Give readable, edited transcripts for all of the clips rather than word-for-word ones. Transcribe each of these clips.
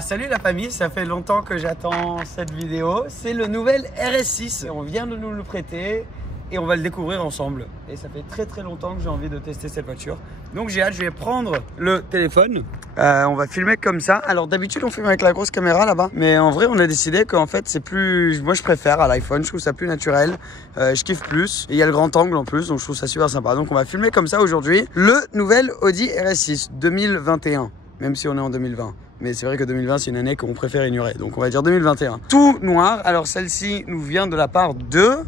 Salut la famille, ça fait longtemps que j'attends cette vidéo. C'est le nouvel RS6, on vient de nous le prêter et on va le découvrir ensemble. Et ça fait très longtemps que j'ai envie de tester cette voiture. Donc j'ai hâte, je vais prendre le téléphone. On va filmer comme ça. Alors d'habitude on filme avec la grosse caméra là-bas. Mais en vrai on a décidé qu'en fait c'est plus... Moi je préfère à l'iPhone, je trouve ça plus naturel. Je kiffe plus. Et il y a le grand angle en plus, donc je trouve ça super sympa. Donc on va filmer comme ça aujourd'hui le nouvel Audi RS6 2021. Même si on est en 2020. Mais c'est vrai que 2020, c'est une année qu'on préfère ignorer. Donc, on va dire 2021. Tout noir. Alors, celle-ci nous vient de la part de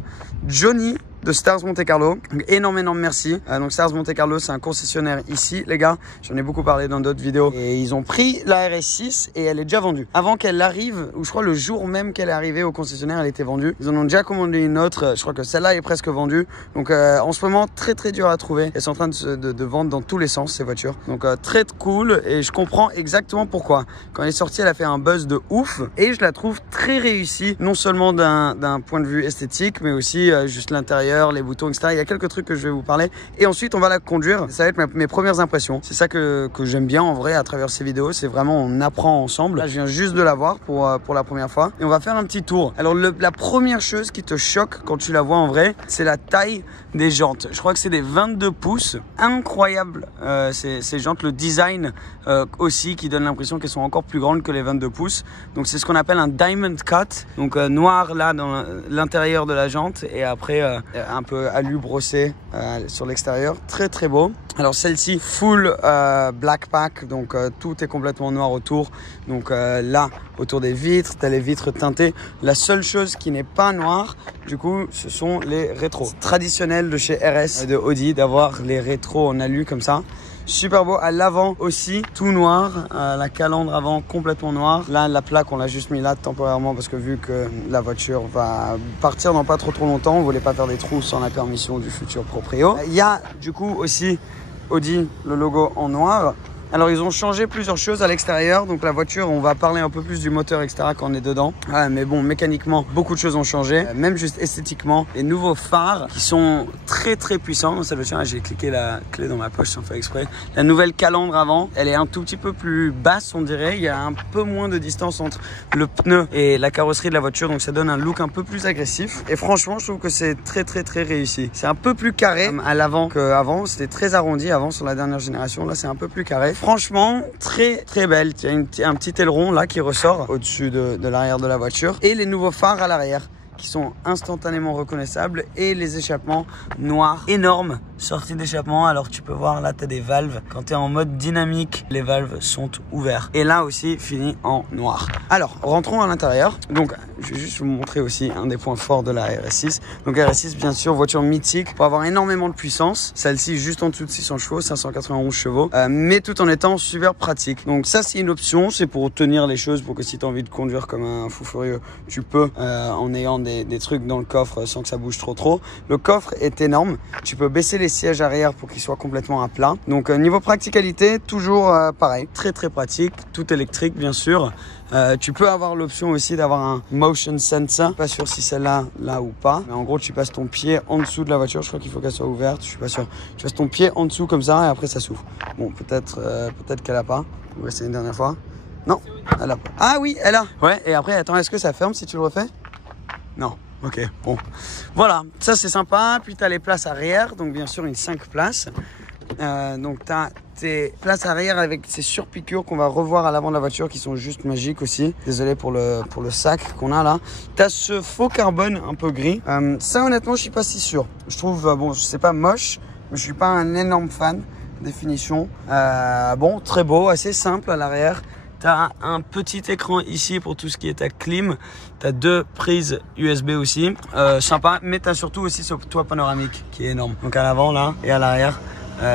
Johnny de Stars Monte Carlo. Donc, énorme merci. Donc, Stars Monte Carlo, c'est un concessionnaire ici, les gars. J'en ai beaucoup parlé dans d'autres vidéos. Et ils ont pris la RS6 et elle est déjà vendue. Avant qu'elle arrive, ou je crois le jour même qu'elle est arrivée au concessionnaire, elle était vendue. Ils en ont déjà commandé une autre. Je crois que celle-là est presque vendue. Donc, en ce moment, très dur à trouver. Elles sont en train de vendre dans tous les sens, ces voitures. Donc, très cool. Et je comprends exactement pourquoi. Quand elle est sortie, elle a fait un buzz de ouf. Et je la trouve très réussie. Non seulement d'un point de vue esthétique, mais aussi juste l'intérieur, les boutons, etc. Il y a quelques trucs que je vais vous parler. Et ensuite, on va la conduire. Ça va être mes premières impressions. C'est ça que j'aime bien en vrai à travers ces vidéos. C'est vraiment, on apprend ensemble. Là, je viens juste de la voir pour la première fois. Et on va faire un petit tour. Alors, la première chose qui te choque quand tu la vois en vrai, c'est la taille des jantes. Je crois que c'est des 22 pouces. Incroyable ces jantes. Le design aussi qui donne l'impression qu'elles sont encore plus grandes que les 22 pouces. Donc, c'est ce qu'on appelle un diamond cut. Donc, noir là dans l'intérieur de la jante. Et après, un peu alu brossé sur l'extérieur. Très beau. Alors celle-ci full black pack, donc tout est complètement noir autour. Donc là, autour des vitres, t'as les vitres teintées. La seule chose qui n'est pas noire, du coup, ce sont les rétros. C'est traditionnel de chez RS, de Audi, d'avoir les rétros en alu comme ça. Super beau. À l'avant aussi, tout noir. La calandre avant complètement noire. Là, la plaque, on l'a juste mis là temporairement parce que vu que la voiture va partir dans pas trop longtemps, on voulait pas faire des trous sans la permission du futur proprio. Il y a du coup aussi Audi, le logo en noir. Alors ils ont changé plusieurs choses à l'extérieur, donc la voiture, on va parler un peu plus du moteur etc quand on est dedans. Ouais, mais bon, mécaniquement, beaucoup de choses ont changé, même juste esthétiquement. Les nouveaux phares qui sont très puissants. Ça, j'ai cliqué la clé dans ma poche sans faire exprès. La nouvelle calandre avant, elle est un tout petit peu plus basse on dirait. Il y a un peu moins de distance entre le pneu et la carrosserie de la voiture, donc ça donne un look un peu plus agressif. Et franchement, je trouve que c'est très réussi. C'est un peu plus carré à l'avant qu'avant. C'était très arrondi avant sur la dernière génération. Là, c'est un peu plus carré. Franchement, très belle. Il y a un petit aileron là qui ressort au-dessus de l'arrière de la voiture. Et les nouveaux phares à l'arrière qui sont instantanément reconnaissables et les échappements noirs énormes sorties d'échappement. Alors tu peux voir là, tu as des valves. Quand tu es en mode dynamique, les valves sont ouvertes. Et là aussi, fini en noir. Alors, rentrons à l'intérieur. Donc, je vais juste vous montrer aussi un des points forts de la RS6. Donc RS6, bien sûr, voiture mythique pour avoir énormément de puissance. Celle-ci, juste en dessous de 600 chevaux, 591 chevaux, mais tout en étant super pratique. Donc ça, c'est une option. C'est pour tenir les choses, pour que si tu as envie de conduire comme un fou furieux, tu peux en ayant des trucs dans le coffre sans que ça bouge trop. Le coffre est énorme. Tu peux baisser les sièges arrière pour qu'ils soient complètement à plat. Donc niveau praticalité, toujours pareil. Très pratique. Tout électrique, bien sûr. Tu peux avoir l'option aussi d'avoir un motion sensor. Pas sûr si celle-là, là ou pas. Mais en gros, tu passes ton pied en dessous de la voiture. Je crois qu'il faut qu'elle soit ouverte. Je suis pas sûr. Tu passes ton pied en dessous comme ça et après ça s'ouvre. Bon, peut-être qu'elle a pas. On va essayer une dernière fois. Non, elle a pas. Ah oui, elle a. Ouais, et après, attends, est-ce que ça ferme si tu le refais? Non. Ok, bon. Voilà, ça c'est sympa. Puis tu as les places arrière. Donc bien sûr, une 5 places. Donc tu as tes places arrière avec ces surpiqûres qu'on va revoir à l'avant de la voiture qui sont juste magiques aussi. Désolé pour le sac qu'on a là. Tu as ce faux carbone un peu gris. Ça honnêtement, je suis pas si sûr. Je trouve, bon, c'est pas moche, mais je suis pas un énorme fan des finitions. Bon, très beau, assez simple à l'arrière. Tu as un petit écran ici pour tout ce qui est ta clim. Tu as 2 prises USB aussi. Sympa, mais tu as surtout aussi ce toit panoramique qui est énorme. Donc à l'avant là et à l'arrière.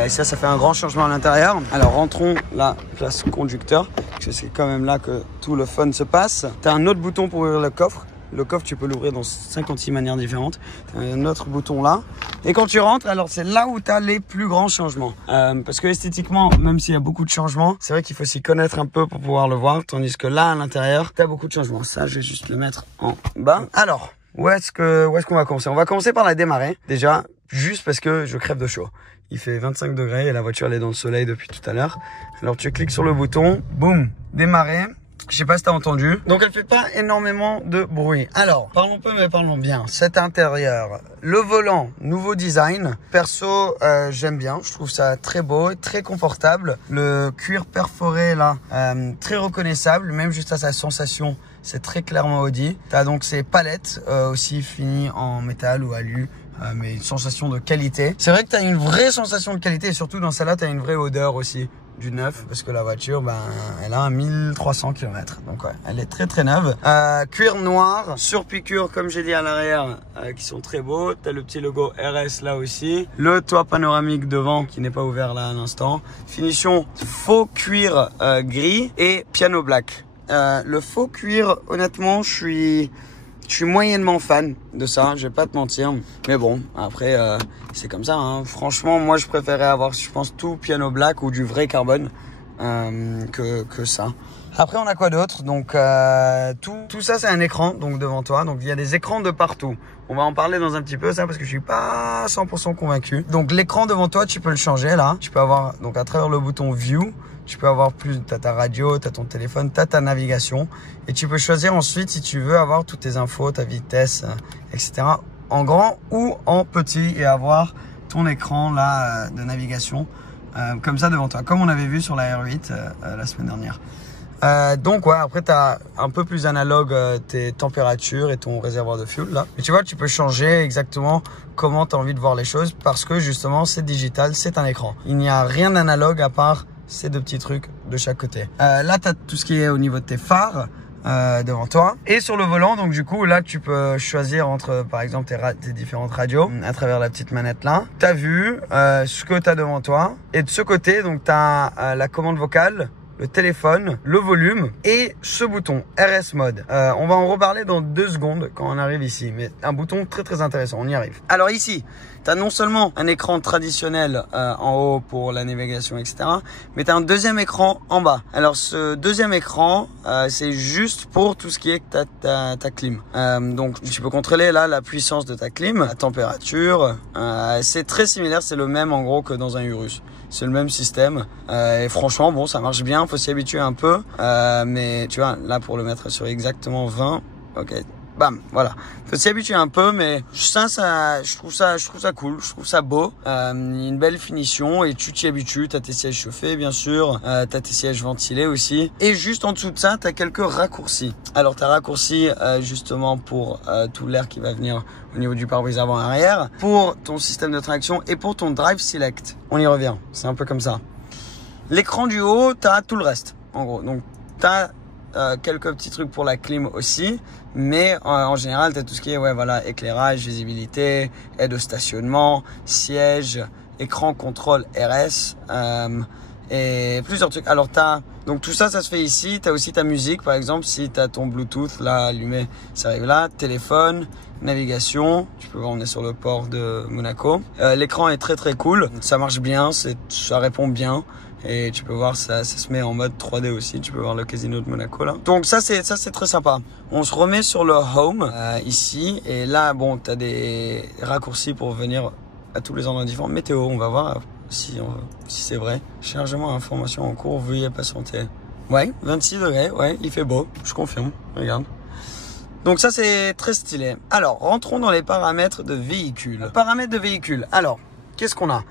Et ça fait un grand changement à l'intérieur. Alors rentrons la place conducteur, parce que c'est quand même là que tout le fun se passe. Tu as un autre bouton pour ouvrir le coffre. Le coffre, tu peux l'ouvrir dans 56 manières différentes. Tu as un autre bouton là. Et quand tu rentres, alors c'est là où tu as les plus grands changements. Parce que esthétiquement, même s'il y a beaucoup de changements, c'est vrai qu'il faut s'y connaître un peu pour pouvoir le voir. Tandis que là, à l'intérieur, tu as beaucoup de changements. Ça, je vais juste le mettre en bas. Alors, où est-ce qu'on va commencer? On va commencer par la démarrer. Déjà, juste parce que je crève de chaud. Il fait 25 degrés et la voiture elle est dans le soleil depuis tout à l'heure. Alors tu cliques sur le bouton, boum, démarrer. Je sais pas si t'as entendu. Donc elle fait pas énormément de bruit. Alors, parlons peu mais parlons bien. Cet intérieur, le volant, nouveau design. Perso, j'aime bien. Je trouve ça très beau, très confortable. Le cuir perforé là, très reconnaissable, même juste à sa sensation. C'est très clairement Audi. T'as donc ces palettes aussi finies en métal ou alu. Mais une sensation de qualité. C'est vrai que tu as une vraie sensation de qualité et surtout dans celle-là, tu as une vraie odeur aussi du neuf parce que la voiture, elle a 1300 km. Donc ouais, elle est très très neuve. Cuir noir, sur piqûre comme j'ai dit à l'arrière, qui sont très beaux. Tu as le petit logo RS là aussi. Le toit panoramique devant qui n'est pas ouvert là à l'instant. Finition faux cuir gris et piano black. Le faux cuir, honnêtement, je suis moyennement fan de ça, je vais pas te mentir. Mais bon, après, c'est comme ça. Hein. Franchement, moi, je préférais avoir, je pense, tout piano black ou du vrai carbone que ça. Après, on a quoi d'autre? Donc, tout ça, c'est un écran donc devant toi. Donc, il y a des écrans de partout. On va en parler dans un petit peu, ça, parce que je suis pas 100% convaincu. Donc, l'écran devant toi, tu peux le changer là. Tu peux avoir, donc, à travers le bouton View, tu peux avoir plus, tu as ta radio, tu as ton téléphone, tu as ta navigation. Et tu peux choisir ensuite si tu veux avoir toutes tes infos, ta vitesse, etc. en grand ou en petit et avoir ton écran là de navigation comme ça devant toi. Comme on avait vu sur la R8 la semaine dernière. Donc ouais, après tu as un peu plus analogue tes températures et ton réservoir de fuel là. Mais tu vois, tu peux changer exactement comment tu as envie de voir les choses parce que justement c'est digital, c'est un écran. Il n'y a rien d'analogue à part ces deux petits trucs de chaque côté. Là, tu as tout ce qui est au niveau de tes phares devant toi. Et sur le volant, donc du coup, là, tu peux choisir entre, par exemple, tes différentes radios à travers la petite manette là. Tu as vu ce que tu as devant toi. Et de ce côté, donc, tu as la commande vocale, le téléphone, le volume et ce bouton RS Mode. On va en reparler dans 2 secondes quand on arrive ici, mais un bouton très très intéressant, on y arrive. Alors ici, tu as non seulement un écran traditionnel en haut pour la navigation, etc., mais tu as un deuxième écran en bas. Alors ce deuxième écran, c'est juste pour tout ce qui est ta clim. Donc tu peux contrôler là la puissance de ta clim, la température. C'est très similaire, c'est le même en gros que dans un Urus. C'est le même système et franchement bon ça marche bien, faut s'y habituer un peu mais tu vois là pour le mettre sur exactement 20, ok, bam, voilà, faut s'y habituer un peu mais je trouve ça cool, je trouve ça beau, une belle finition et tu t'y habitues. T'as tes sièges chauffés bien sûr, t'as tes sièges ventilés aussi et juste en dessous de ça t'as quelques raccourcis. Alors t'as raccourci justement pour tout l'air qui va venir au niveau du pare-brise avant-arrière, pour ton système de traction et pour ton drive select. On y revient, c'est un peu comme ça. L'écran du haut, tu as tout le reste, en gros. Donc, tu as quelques petits trucs pour la clim aussi, mais en général, tu as tout ce qui est éclairage, visibilité, aide au stationnement, siège, écran contrôle RS et plusieurs trucs. Alors, donc tout ça, ça se fait ici. Tu as aussi ta musique, par exemple, si tu as ton Bluetooth là allumé, ça arrive là. Téléphone, navigation, tu peux voir on est sur le port de Monaco. L'écran est très très cool, ça marche bien, ça répond bien et tu peux voir ça se met en mode 3D aussi, tu peux voir le casino de Monaco là. Donc ça c'est très sympa. On se remet sur le home ici et là bon tu as des raccourcis pour venir à tous les endroits différents. Météo, on va voir si c'est vrai. Chargement information en cours, veuillez patienter. Ouais, 26 degrés, ouais, il fait beau, je confirme, regarde. Donc ça c'est très stylé. Alors rentrons dans les paramètres de véhicule. Paramètres de véhicule. Alors qu'est-ce qu'on a?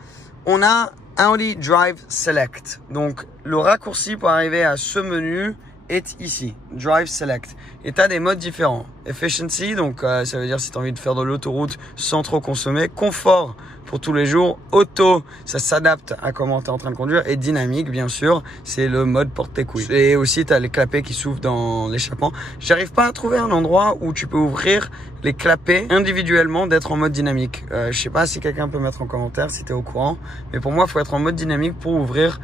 On a Audi Drive Select. Donc le raccourci pour arriver à ce menu est ici, Drive Select. Et tu as des modes différents. Efficiency, donc ça veut dire si tu as envie de faire de l'autoroute sans trop consommer. Confort pour tous les jours. Auto, ça s'adapte à comment tu es en train de conduire. Et dynamique, bien sûr, c'est le mode porte tes couilles. Et aussi, tu as les clapets qui s'ouvrent dans l'échappement. J'arrive pas à trouver un endroit où tu peux ouvrir les clapets individuellement d'être en mode dynamique. Je sais pas si quelqu'un peut mettre en commentaire si tu es au courant. Mais pour moi, il faut être en mode dynamique pour ouvrir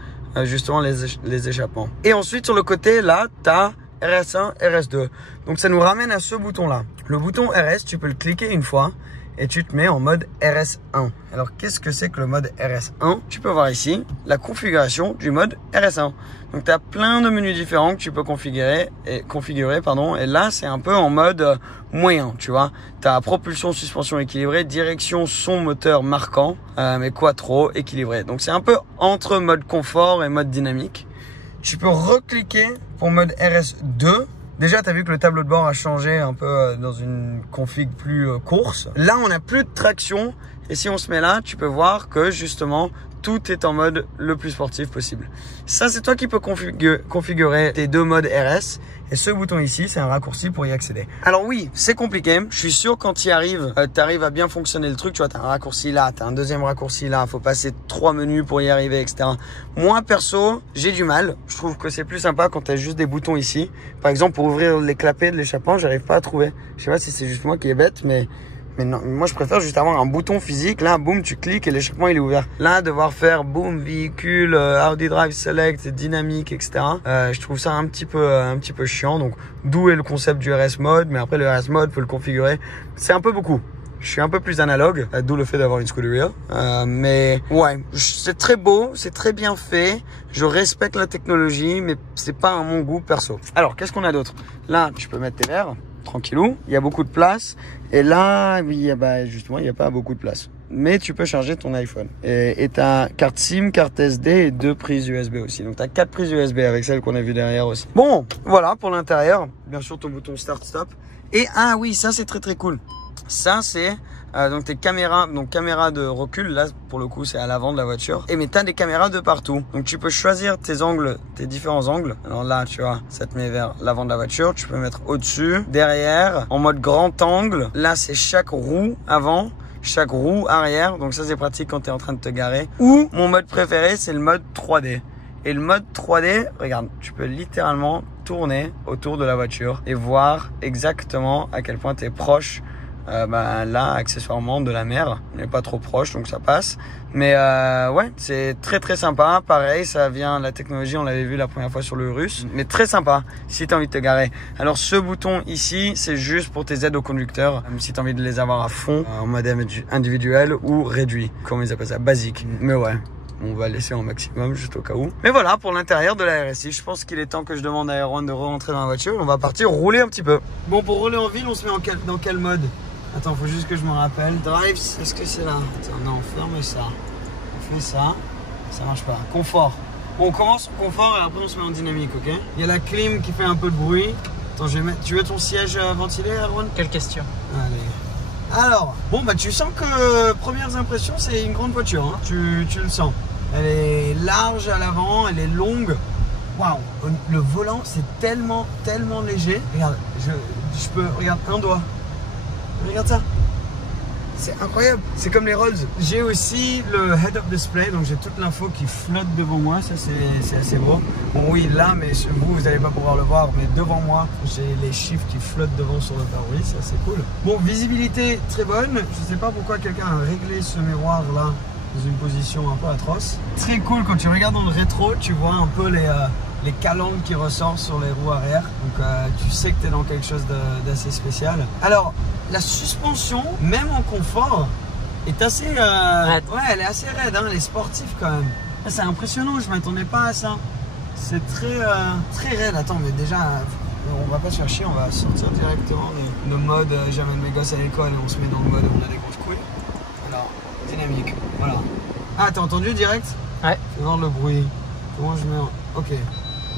justement les échappements. Et ensuite, sur le côté, là, tu as RS1, RS2. Donc, ça nous ramène à ce bouton-là. Le bouton RS, tu peux le cliquer une fois et tu te mets en mode RS1. Alors, qu'est-ce que c'est que le mode RS1? Tu peux voir ici la configuration du mode RS1. Donc, tu as plein de menus différents que tu peux configurer. Et là, c'est un peu en mode moyen, tu vois. Tu as propulsion, suspension équilibrée, direction, son, moteur marquant, mais quattro équilibré. Donc, c'est un peu entre mode confort et mode dynamique. tu peux recliquer pour mode RS2. Déjà, tu as vu que le tableau de bord a changé un peu dans une config plus course. Là, on n'a plus de traction. Et si on se met là, tu peux voir que justement, tout est en mode le plus sportif possible. Ça, c'est toi qui peux configurer tes deux modes RS. Et ce bouton ici, c'est un raccourci pour y accéder. Alors oui, c'est compliqué. Je suis sûr quand tu y arrives, tu arrives à bien fonctionner le truc. Tu vois, tu as un raccourci là, tu as un deuxième raccourci là. Il faut passer 3 menus pour y arriver, etc. Moi, perso, j'ai du mal. Je trouve que c'est plus sympa quand tu as juste des boutons ici. Par exemple, pour ouvrir les clapets de l'échappement, j'arrive pas à trouver. Je sais pas si c'est juste moi qui est bête, mais non, moi je préfère juste avoir un bouton physique. Là, boum, tu cliques et l'échappement il est ouvert. Là, devoir faire boum, véhicule, Audi Drive Select, dynamique, etc. Je trouve ça un petit peu chiant. Donc, d'où est le concept du RS Mode. Mais après, le RS Mode, faut le configurer. C'est un peu beaucoup. Je suis un peu plus analogue, d'où le fait d'avoir une Scuderia. Mais ouais, c'est très beau, c'est très bien fait. Je respecte la technologie, mais c'est pas à mon goût perso. Alors, qu'est-ce qu'on a d'autre? Là, tu peux mettre tes verres. Tranquillou, il y a beaucoup de place. Et là, oui, justement, il n'y a pas beaucoup de place. Mais tu peux charger ton iPhone. Et tu as carte SIM, carte SD et 2 prises USB aussi. Donc, tu as 4 prises USB avec celle qu'on a vue derrière aussi. Bon, voilà pour l'intérieur. Bien sûr, ton bouton Start-Stop. Et ah oui, ça, c'est très, très cool. Ça, c'est donc tes caméras, donc caméra de recul, là pour le coup c'est à l'avant de la voiture. Et mais tu as des caméras de partout. Donc tu peux choisir tes angles, tes différents angles. Alors là tu vois, ça te met vers l'avant de la voiture. Tu peux mettre au-dessus, derrière, en mode grand angle. Là c'est chaque roue avant, chaque roue arrière. Donc ça c'est pratique quand tu es en train de te garer. Ou mon mode préféré c'est le mode 3D. Et le mode 3D, regarde, tu peux littéralement tourner autour de la voiture et voir exactement à quel point tu es proche. Là, accessoirement de la mer, on n'est pas trop proche, donc ça passe. Mais ouais, c'est très très sympa. Pareil, ça vient, la technologie, on l'avait vu la première fois sur le russe, mais très sympa si tu as envie de te garer. Alors ce bouton ici, c'est juste pour tes aides au conducteur, si tu as envie de les avoir à fond, en mode individuel ou réduit, comme ils appellent ça, basique. Mais ouais, on va laisser en maximum juste au cas où. Mais voilà pour l'intérieur de la RS6. Je pense qu'il est temps que je demande à Erwan de rentrer dans la voiture. On va partir rouler un petit peu. Bon, pour rouler en ville, on se met dans quel mode? Attends, faut juste que je me rappelle. Drive, est-ce que c'est là? Attends, non, ferme ça. On fait ça. Ça marche pas. Confort. Bon, on commence en confort et après on se met en dynamique, ok? Il y a la clim qui fait un peu de bruit. Attends, je vais mettre... Tu veux ton siège ventilé, Erwan? Quelle question? Allez. Alors, bon, tu sens que premières impressions, c'est une grande voiture, hein. Tu le sens. Elle est large à l'avant, elle est longue. Waouh, le volant, c'est tellement léger. Regarde, je peux... Regarde, un doigt. Regarde ça, c'est incroyable, c'est comme les Rolls. J'ai aussi le head-up display, donc j'ai toute l'info qui flotte devant moi, ça c'est assez beau. Bon oui, là, mais vous n'allez pas pouvoir le voir, mais devant moi, j'ai les chiffres qui flottent devant sur le pare-brise, ça c'est cool. Bon, visibilité très bonne, je sais pas pourquoi quelqu'un a réglé ce miroir là dans une position un peu atroce. Très cool, quand tu regardes dans le rétro, tu vois un peu les calandres qui ressortent sur les roues arrière. Donc tu sais que tu es dans quelque chose d'assez spécial. Alors, la suspension, même en confort, est assez... ouais, elle est assez raide, hein, elle est sportive quand même. C'est impressionnant, je m'attendais pas à ça. C'est très raide. Attends, mais déjà, on va pas chercher, on va sortir directement de mode j'amène mes gosses à l'école et on se met dans le mode où on a des grosses couilles. Alors, dynamique, voilà. Ah, t'as entendu direct? Ouais. Fais voir le bruit. Comment je mets en... Ok.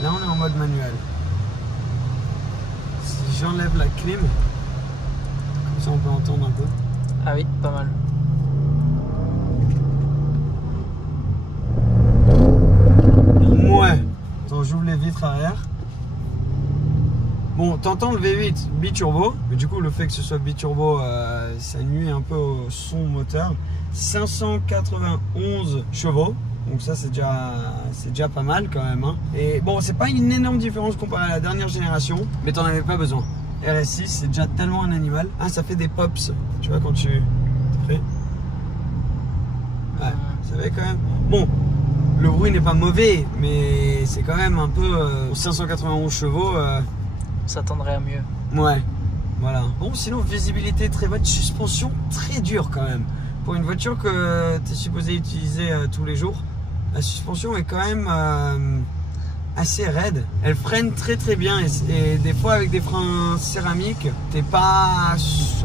Là, on est en mode manuel. Si j'enlève la clim, comme ça on peut entendre un peu. Ah oui, pas mal. Ouais. Attends, j'ouvre les vitres arrière. Bon, t'entends le V8 biturbo, mais du coup, le fait que ce soit biturbo, ça nuit un peu au son moteur. 591 chevaux. Donc ça c'est déjà pas mal quand même, hein. Et bon, c'est pas une énorme différence comparé à la dernière génération, mais t'en avais pas besoin. RS6 c'est déjà tellement un animal. Ah, ça fait des pops, tu vois, quand tu... T'es prêt? Ouais, ça fait quand même... Bon, le bruit n'est pas mauvais, mais c'est quand même un peu... 591 chevaux... On s'attendrait à mieux. Ouais, voilà. Bon, sinon visibilité très bonne, suspension très dure quand même. Pour une voiture que tu es supposé utiliser tous les jours, la suspension est quand même assez raide. Elle freine très bien et des fois avec des freins céramiques, t'es pas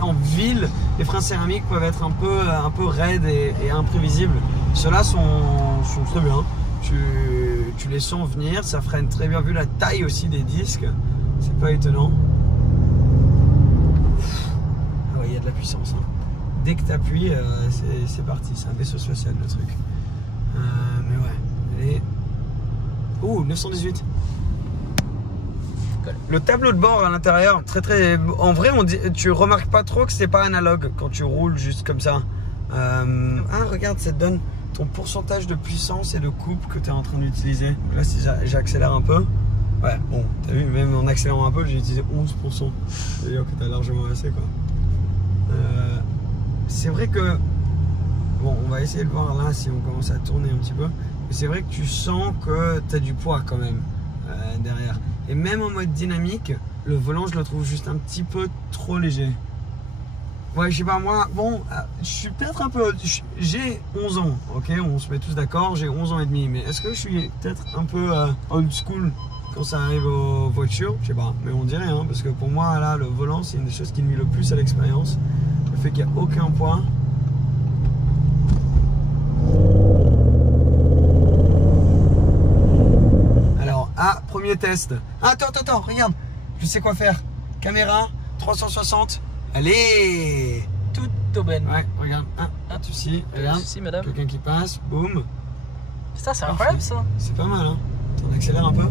en ville, les freins céramiques peuvent être un peu raides et imprévisibles. Ceux-là sont très bien. tu les sens venir, ça freine très bien vu la taille aussi des disques, c'est pas étonnant. Ah ouais, il y a de la puissance. Hein. Dès que tu appuies, c'est parti, c'est un vaisseau spatial le truc. Mais ouais, et... Ouh, 918. Le tableau de bord à l'intérieur, en vrai, tu remarques pas trop que c'est pas analogue quand tu roules juste comme ça. Ah, regarde, ça te donne ton pourcentage de puissance et de coupe que tu es en train d'utiliser. Là, si j'accélère un peu, ouais, bon, t'as vu, même en accélérant un peu, j'ai utilisé 11%. C'est-à-dire que t'as largement assez, quoi. C'est vrai que, bon, on va essayer de voir là si on commence à tourner un petit peu. Mais c'est vrai que tu sens que tu as du poids quand même derrière. Et même en mode dynamique, le volant, je le trouve juste un petit peu trop léger. Ouais, je sais pas, moi, bon, je suis peut-être un peu... J'ai 11 ans, ok, on se met tous d'accord, j'ai 11 ans et demi. Mais est-ce que je suis peut-être un peu old school quand ça arrive aux voitures? Je sais pas, mais on dirait, hein, parce que pour moi, là, le volant, c'est une des choses qui nuit le plus à l'expérience. Le fait qu'il n'y a aucun poids. Alors, premier test. Attends, regarde, je sais quoi faire. Caméra, 360. Allez! Tout ben. Ouais, regarde. Pas de soucis. Regarde. Si, madame. Quelqu'un qui passe. Boum. Putain, c'est incroyable ça. C'est pas mal, hein. On accélère un peu.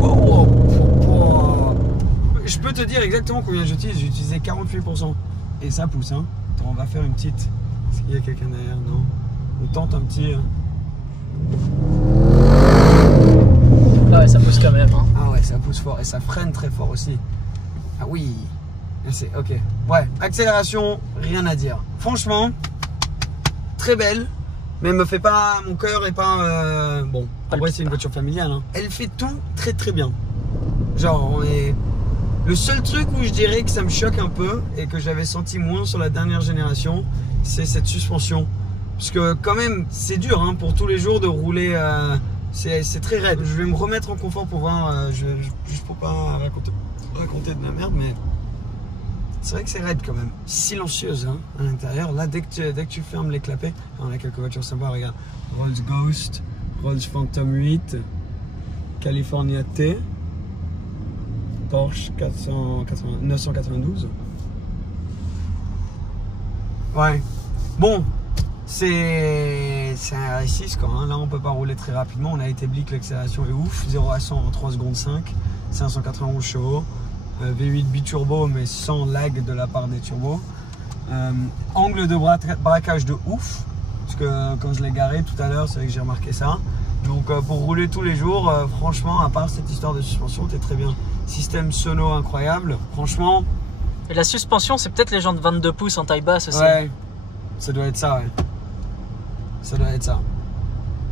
Oh. Je peux te dire exactement combien j'utilise. J'ai utilisé 48%. Et ça pousse, hein. Attends, on va faire une petite. Est-ce qu'il y a quelqu'un derrière? Non. On tente un petit. Ah ouais, ça pousse quand même. Hein. Ah ouais, ça pousse fort. Et ça freine très fort aussi. Ah oui. C'est ok. Ouais, accélération, rien à dire. Franchement, très belle, mais me fait pas. Mon cœur est pas. Bon, en vrai, c'est une voiture familiale. Hein. Elle fait tout très bien. Genre, on est. Le seul truc où je dirais que ça me choque un peu et que j'avais senti moins sur la dernière génération, c'est cette suspension. Parce que, quand même, c'est dur hein, pour tous les jours de rouler. C'est très raide. Je vais me remettre en confort pour voir. Juste pour pas raconter de la merde, mais. C'est vrai que c'est raide quand même, silencieuse hein, à l'intérieur. Là, dès que tu fermes les clapets, on a quelques voitures sympas, regarde. Rolls Ghost, Rolls Phantom 8, California T, Porsche 992. Ouais, bon, c'est un RS6 quoi. Hein. Là, on peut pas rouler très rapidement. On a établi que l'accélération est ouf, 0 à 100 en 3 secondes 5, 591 chevaux. V8 biturbo mais sans lag de la part des turbos. Angle de braquage de ouf, parce que quand je l'ai garé tout à l'heure, c'est vrai que j'ai remarqué ça. Donc pour rouler tous les jours, franchement, à part cette histoire de suspension, t'es très bien. Système sono incroyable, franchement. Et la suspension, c'est peut-être les jantes 22 pouces en taille basse aussi. Ouais, ça doit être ça, ouais. Ça doit être ça.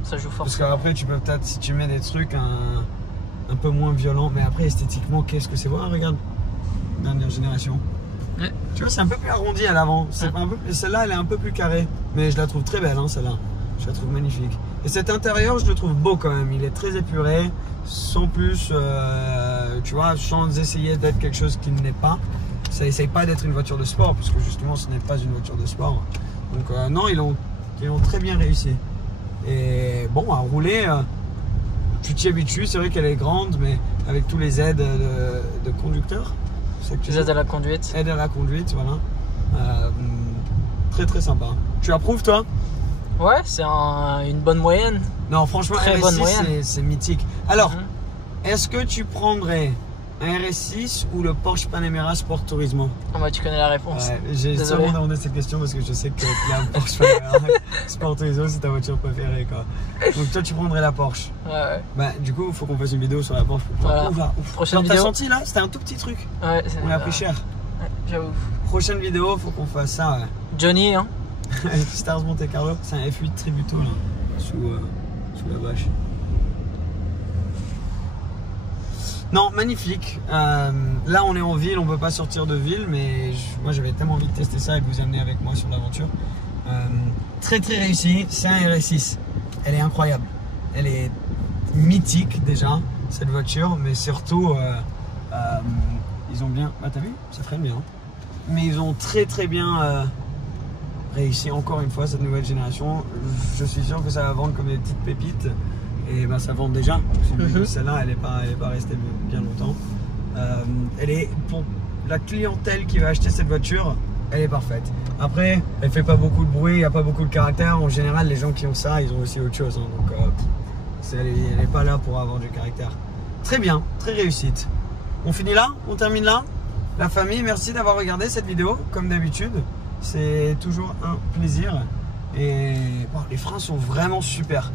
Ça joue fort. Parce qu'après, tu peux peut-être, si tu mets des trucs un peu moins violent, mais après esthétiquement qu'est-ce que c'est beau, hein, regarde, dernière génération. Ouais. Tu vois, c'est un peu plus arrondi à l'avant, celle-là elle est un peu plus carrée, mais je la trouve très belle hein, celle-là, je la trouve magnifique. Et cet intérieur je le trouve beau quand même, il est très épuré, sans plus, tu vois, sans essayer d'être quelque chose qui ne l'est pas. Ça essaye pas d'être une voiture de sport, parce que justement ce n'est pas une voiture de sport. Donc non, ils ont très bien réussi. Et bon, à rouler, tu t'y habitues, c'est vrai qu'elle est grande, mais avec tous les aides de conducteur. Les aides à la conduite. Aides à la conduite, voilà. Très sympa. Tu approuves toi? Ouais, c'est une bonne moyenne. Non, franchement, très bonne moyenne. C'est mythique. Alors, est-ce que tu prendrais un RS6 ou le Porsche Panamera Sport Turismo? Ah bah tu connais la réponse. Ouais, j'ai sûrement demandé cette question parce que je sais que la Porsche Panamera Sport Turismo c'est ta voiture préférée quoi. Donc toi tu prendrais la Porsche. Ouais. Bah du coup il faut qu'on fasse une vidéo sur la Porsche pour pouvoir. Voilà. Prochaine vidéo. T'as senti là? C'était un tout petit truc. Ouais. On l'a pris cher. Ouais, j'avoue. Prochaine vidéo faut qu'on fasse ça. Ouais. Johnny hein. Stars Monte Carlo, c'est un F8 Tributo là, sous la bâche. Non, magnifique. Là, on est en ville, on ne peut pas sortir de ville, mais moi, j'avais tellement envie de tester ça et de vous amener avec moi sur l'aventure. Très réussi. C'est un RS6. Elle est incroyable. Elle est mythique déjà, cette voiture, mais surtout, ils ont bien. Ah, t'as vu? Ça freine bien. Hein, mais ils ont très bien réussi encore une fois cette nouvelle génération. Je suis sûr que ça va vendre comme des petites pépites. Et ben ça vend déjà. Celle-là, elle est pas restée bien longtemps. Elle est pour la clientèle qui va acheter cette voiture, elle est parfaite. Après, elle fait pas beaucoup de bruit, il n'y a pas beaucoup de caractère. En général, les gens qui ont ça, ils ont aussi autre chose. Hein. Donc, elle n'est pas là pour avoir du caractère. Très bien, très réussite. On finit là, on termine là. La famille, merci d'avoir regardé cette vidéo, comme d'habitude. C'est toujours un plaisir. Et bon, les freins sont vraiment super.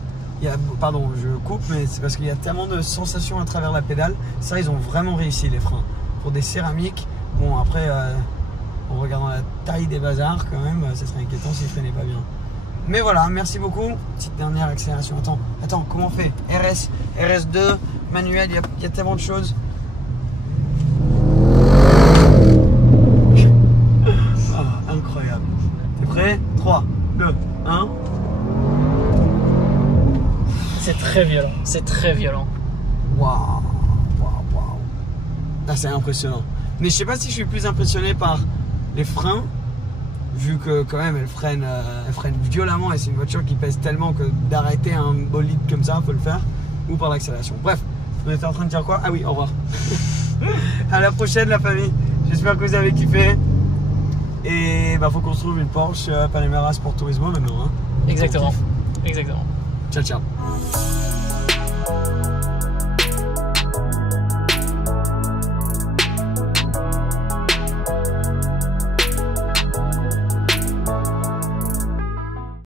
Pardon, je coupe, mais c'est parce qu'il y a tellement de sensations à travers la pédale. Ça, ils ont vraiment réussi les freins. Pour des céramiques, bon après, en regardant la taille des bazars, quand même, ça serait inquiétant s'ils freinaient pas bien. Mais voilà, merci beaucoup. Petite dernière accélération. Attends, comment on fait? RS, RS2, manuel, il y a tellement de choses. Ah, incroyable. T'es prêt? 3, 2, 1. C'est très violent, c'est très violent. Waouh. Ah, c'est impressionnant. Mais je sais pas si je suis plus impressionné par les freins, vu que quand même elle freine violemment et c'est une voiture qui pèse tellement que d'arrêter un bolide comme ça, faut le faire, ou par l'accélération. Bref, on était en train de dire quoi? Ah oui, au revoir. À la prochaine la famille. J'espère que vous avez kiffé. Et bah faut qu'on se trouve une Porsche Panamera Sport Turismo maintenant. Hein. Exactement. Ciao.